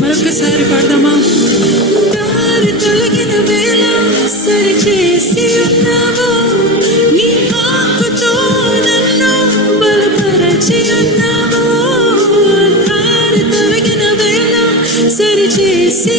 మరొకసారి పాడదామా? దారి తొలగిన వేళ సరి చేసి ఉన్నావు? నీ వాక్కుతో నన్ను బలపరచి ఉన్నావు? దారి తొలగిన వేళ సరి చేసి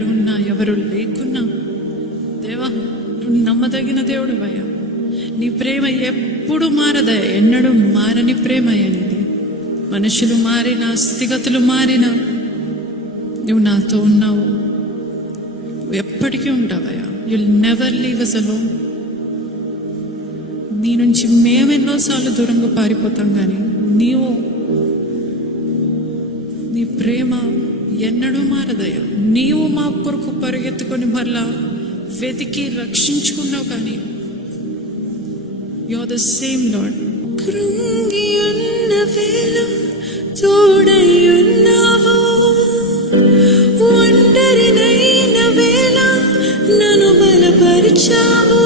ఎవరున్నా ఎవరు లేకున్నా దేవా నువ్వు నమ్మదగిన దేవుడు భయ నీ ప్రేమ ఎప్పుడు మారద? ఎన్నడూ మారని ప్రేమ అనేది మనుషులు మారిన స్థితిగతులు మారిన నువ్వు నాతో ఉన్నావు. ఎప్పటికీ ఉంటావయ్యా యుల్ నెవర్ లీవ్ అస్ అలో నీ నుంచి మేము ఎన్నోసార్లు దూరంగా పారిపోతాం కానీ నీవు నీ ప్రేమ ఎన్నడూ మారదయ్యా. నీవు మా కొరకు పరిగెత్తుకొని మరలా వెతికి రక్షించుకున్నావు కానీ యు ద సేమ్ లాడ్ కృంగి ఉన్న వేళ తోడై ఉన్నావు ఒంటరినైన వేళ నన్ను బలపరిచావు.